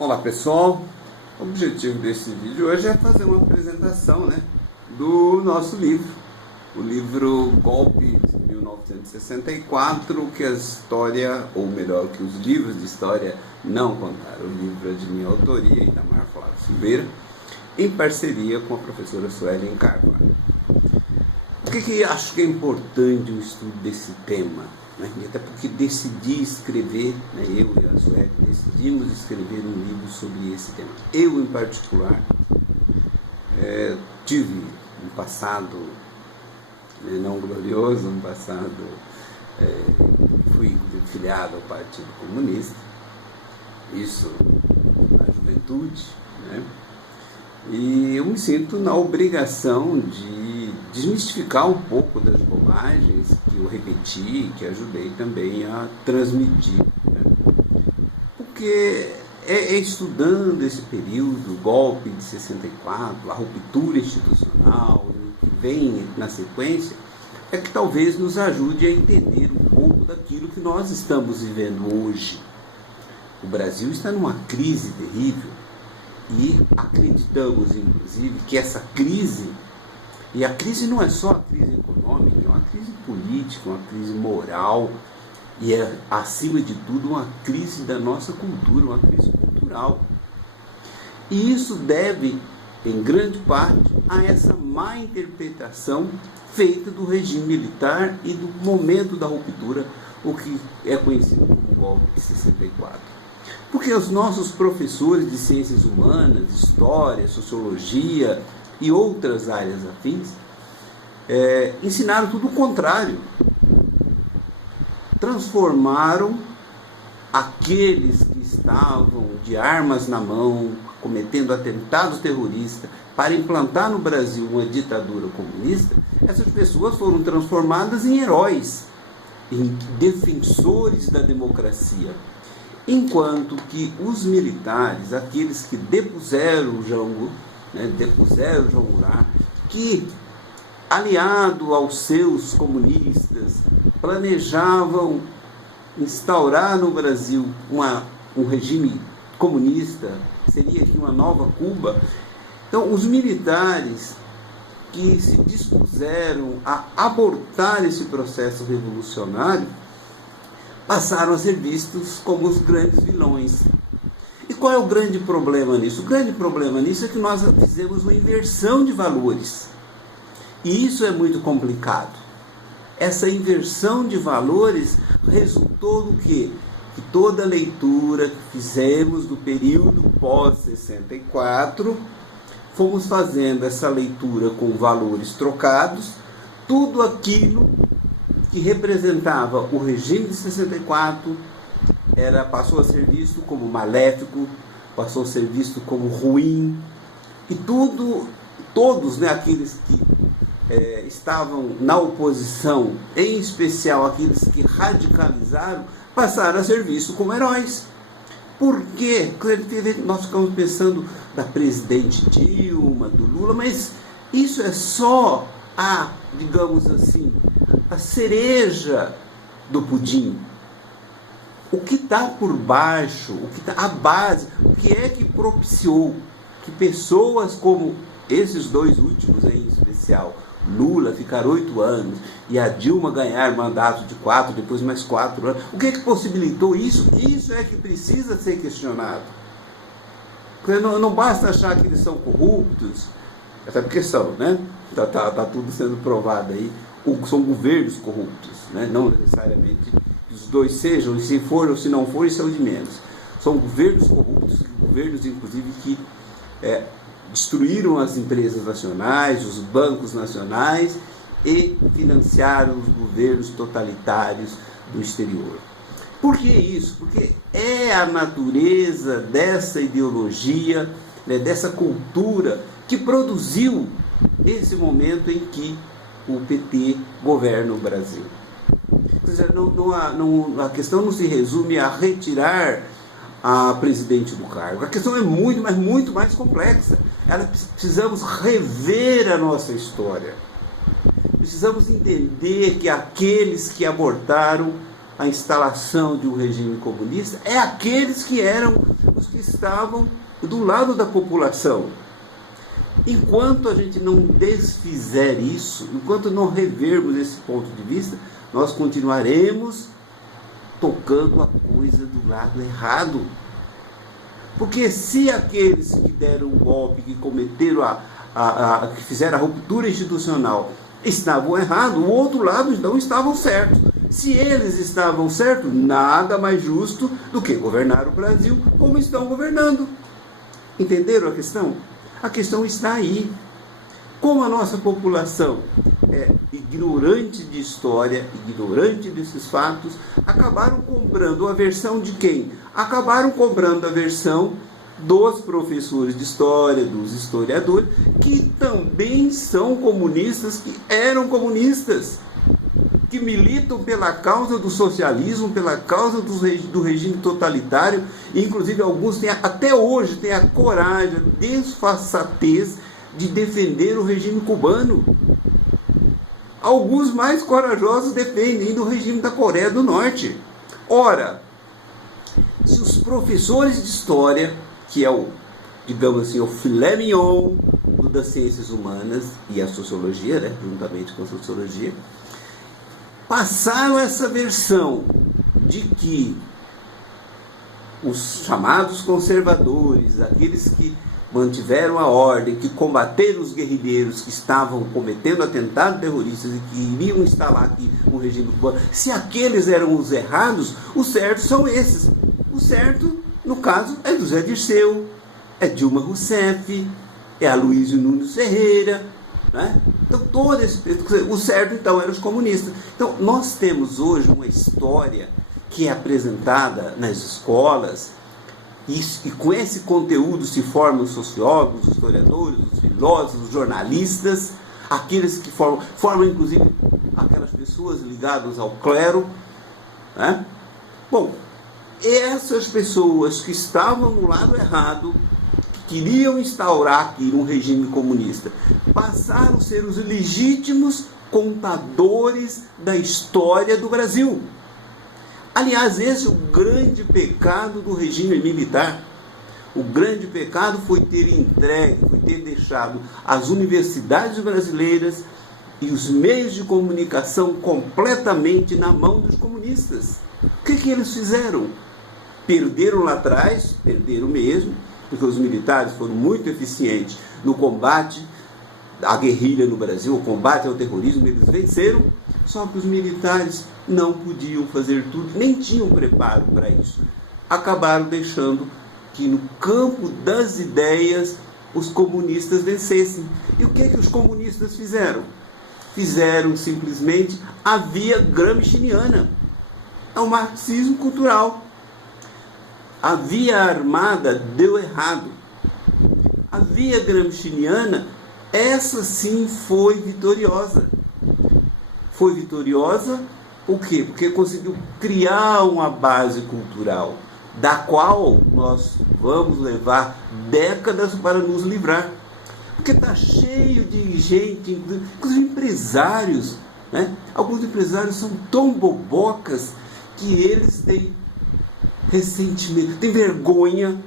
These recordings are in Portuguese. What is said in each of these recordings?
Olá pessoal, o objetivo desse vídeo hoje é fazer uma apresentação, do nosso livro, o livro Golpe de 1964, que a história, ou melhor, que os livros de história não contaram. O livro é de minha autoria, Itamar Flávio Silveira, em parceria com a professora Suelen Carvalho. Por que acho que é importante o estudo desse tema? Até porque decidi escrever, eu e a Sueli decidimos escrever um livro sobre esse tema. Eu, em particular, tive um passado não glorioso, um passado, fui inclusive filiado ao Partido Comunista, isso na juventude, e eu me sinto na obrigação de desmistificar um pouco das bobagens que eu repeti, que ajudei também a transmitir. Porque é estudando esse período, o golpe de 64, a ruptura institucional, o que vem na sequência, é que talvez nos ajude a entender um pouco daquilo que nós estamos vivendo hoje. O Brasil está numa crise terrível e acreditamos, inclusive, que essa crise, e a crise não é só a crise econômica, é uma crise política, uma crise moral, e é, acima de tudo, uma crise da nossa cultura, uma crise cultural. E isso deve, em grande parte, a essa má interpretação feita do regime militar e do momento da ruptura, o que é conhecido como golpe de 64. Porque os nossos professores de ciências humanas, história, sociologia e outras áreas afins ensinaram tudo o contrário. Transformaram aqueles que estavam de armas na mão, cometendo atentados terroristas, para implantar no Brasil uma ditadura comunista. Essas pessoas foram transformadas em heróis, em defensores da democracia. Enquanto que os militares, aqueles que depuseram o Jango, depuseram o João Goulart, que, aliado aos seus comunistas, planejavam instaurar no Brasil um regime comunista, seria aqui uma nova Cuba. Então, os militares que se dispuseram a abortar esse processo revolucionário passaram a ser vistos como os grandes vilões. E qual é o grande problema nisso? O grande problema nisso é que nós fizemos uma inversão de valores. E isso é muito complicado. Essa inversão de valores resultou do quê? Que toda a leitura que fizemos do período pós-64, fomos fazendo essa leitura com valores trocados, tudo aquilo que representava o regime de 64 passou a ser visto como maléfico, passou a ser visto como ruim, e todos aqueles que estavam na oposição, em especial aqueles que radicalizaram, passaram a ser vistos como heróis. Por quê? Nós ficamos pensando da presidente Dilma, do Lula, mas isso é só digamos assim, a cereja do pudim. O que está por baixo, o que está a base, o que é que propiciou que pessoas como esses dois últimos em especial, Lula ficar 8 anos e a Dilma ganhar mandato de 4, depois mais 4 anos, o que é que possibilitou isso? Isso é que precisa ser questionado. Não basta achar que eles são corruptos, até porque são, Tá tudo sendo provado aí. São governos corruptos, não necessariamente os dois sejam, e se for ou se não for, isso é o de menos. São governos corruptos, governos inclusive que destruíram as empresas nacionais, os bancos nacionais e financiaram os governos totalitários do exterior. Por que isso? Porque é a natureza dessa ideologia, dessa cultura que produziu esse momento em que o PT governa o Brasil. Ou seja, a questão não se resume a retirar a presidente do cargo. A questão é muito, mas muito mais complexa. Precisamos rever a nossa história. Precisamos entender que aqueles que abortaram a instalação de um regime comunista é aqueles que eram os que estavam do lado da população. Enquanto a gente não desfizer isso, enquanto não revermos esse ponto de vista, nós continuaremos tocando a coisa do lado errado. Porque se aqueles que deram o golpe, que cometeram que fizeram a ruptura institucional, estavam errados, o outro lado não estavam certos. Se eles estavam certos, nada mais justo do que governar o Brasil como estão governando. Entenderam a questão? A questão está aí. Como a nossa população é ignorante de história, ignorante desses fatos, acabaram comprando a versão de quem? Acabaram comprando a versão dos professores de história, dos historiadores, que também são comunistas, que eram comunistas, que militam pela causa do socialismo, pela causa do regime totalitário, e inclusive alguns até hoje têm a coragem, a desfaçatez de defender o regime cubano. Alguns mais corajosos defendem do regime da Coreia do Norte. Ora, se os professores de história, que é digamos assim, o filé mignon das ciências humanas e a sociologia, né, juntamente com a sociologia, passaram essa versão de que os chamados conservadores, aqueles que mantiveram a ordem, que combateram os guerrilheiros que estavam cometendo atentados terroristas e que iriam instalar aqui um regime cubano, se aqueles eram os errados, os certos são esses. O certo, no caso, é José Dirceu, é Dilma Rousseff, é Aloysio Nunes Ferreira, né? Então, o certo, então, eram os comunistas. Então, nós temos hoje uma história que é apresentada nas escolas, e com esse conteúdo se formam os sociólogos, os historiadores, os filósofos, os jornalistas, aqueles que formam inclusive aquelas pessoas ligadas ao clero, né? Bom, essas pessoas que estavam no lado errado, que queriam instaurar aqui um regime comunista, passaram a ser os legítimos contadores da história do Brasil. Aliás, esse é o grande pecado do regime militar. O grande pecado foi ter entregue, foi ter deixado as universidades brasileiras e os meios de comunicação completamente na mão dos comunistas. O que eles fizeram? Perderam lá atrás, perderam mesmo, porque os militares foram muito eficientes no combate à guerrilha no Brasil, o combate ao terrorismo, eles venceram, só que os militares não podiam fazer tudo, nem tinham preparo para isso. Acabaram deixando que no campo das ideias os comunistas vencessem. E o que os comunistas fizeram? Fizeram simplesmente a via gramsciana. É o marxismo cultural. A via armada deu errado. A via gramsciana, essa sim foi vitoriosa. Foi vitoriosa por quê? Porque conseguiu criar uma base cultural da qual nós vamos levar décadas para nos livrar. Porque está cheio de gente, inclusive empresários, né? Alguns empresários são tão bobocas que eles têm ressentimento, têm vergonha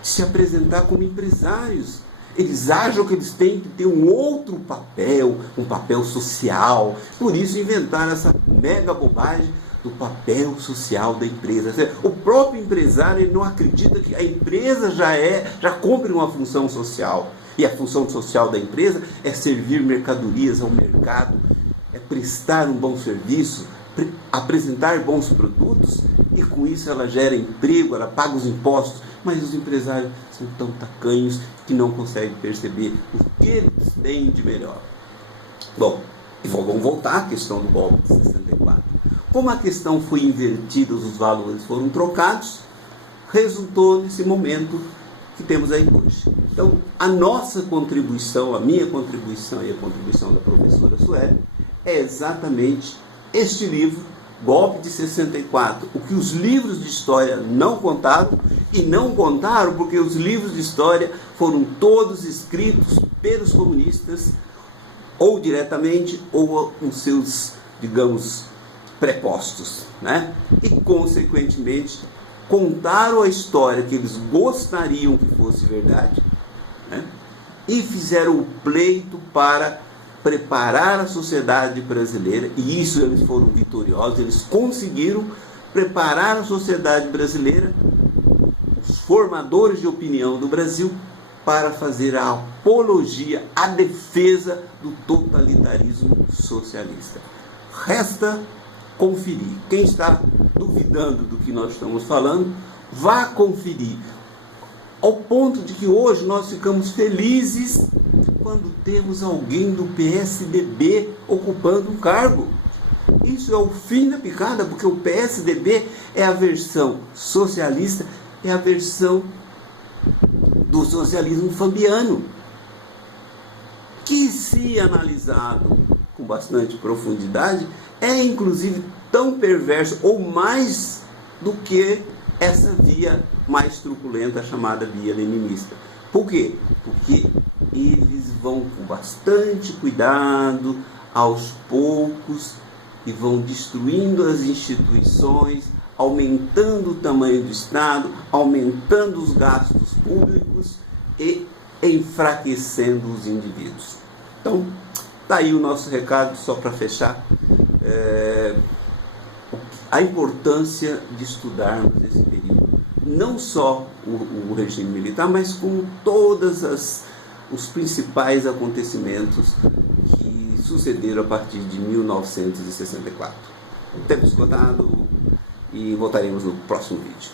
de se apresentar como empresários. Eles acham que eles têm que ter um outro papel, um papel social. Por isso inventaram essa mega bobagem do papel social da empresa. O próprio empresário, ele não acredita que a empresa já cumpre uma função social. E a função social da empresa é servir mercadorias ao mercado, é prestar um bom serviço, apresentar bons produtos, e com isso ela gera emprego, ela paga os impostos. Mas os empresários são tão tacanhos que não conseguem perceber o que eles têm de melhor. Bom, e vamos voltar à questão do golpe de 64. Como a questão foi invertida, os valores foram trocados, resultou nesse momento que temos aí hoje. Então, a nossa contribuição, a minha contribuição e a contribuição da professora Sueli, é exatamente este livro, Golpe de 64, o que os livros de história não contaram, e não contaram porque os livros de história foram todos escritos pelos comunistas, ou diretamente, ou com seus, digamos, prepostos, né? E, consequentemente, contaram a história que eles gostariam que fosse verdade, né? E fizeram o pleito para preparar a sociedade brasileira, e isso eles foram vitoriosos, eles conseguiram preparar a sociedade brasileira, os formadores de opinião do Brasil, para fazer a apologia, a defesa do totalitarismo socialista. Resta conferir. Quem está duvidando do que nós estamos falando, vá conferir. Ao ponto de que hoje nós ficamos felizes quando temos alguém do PSDB ocupando um cargo. Isso é o fim da picada, porque o PSDB é a versão socialista, é a versão do socialismo fabiano, que, se analisado com bastante profundidade, é inclusive tão perverso ou mais do que essa via mais truculenta chamada via leninista. Por quê? Porque eles vão com bastante cuidado, aos poucos, e vão destruindo as instituições, aumentando o tamanho do Estado, aumentando os gastos públicos e enfraquecendo os indivíduos. Então, está aí o nosso recado, só para fechar. A importância de estudarmos esse período, não só o regime militar, mas como todos os principais acontecimentos que sucederam a partir de 1964. O tempo esgotado, e voltaremos no próximo vídeo.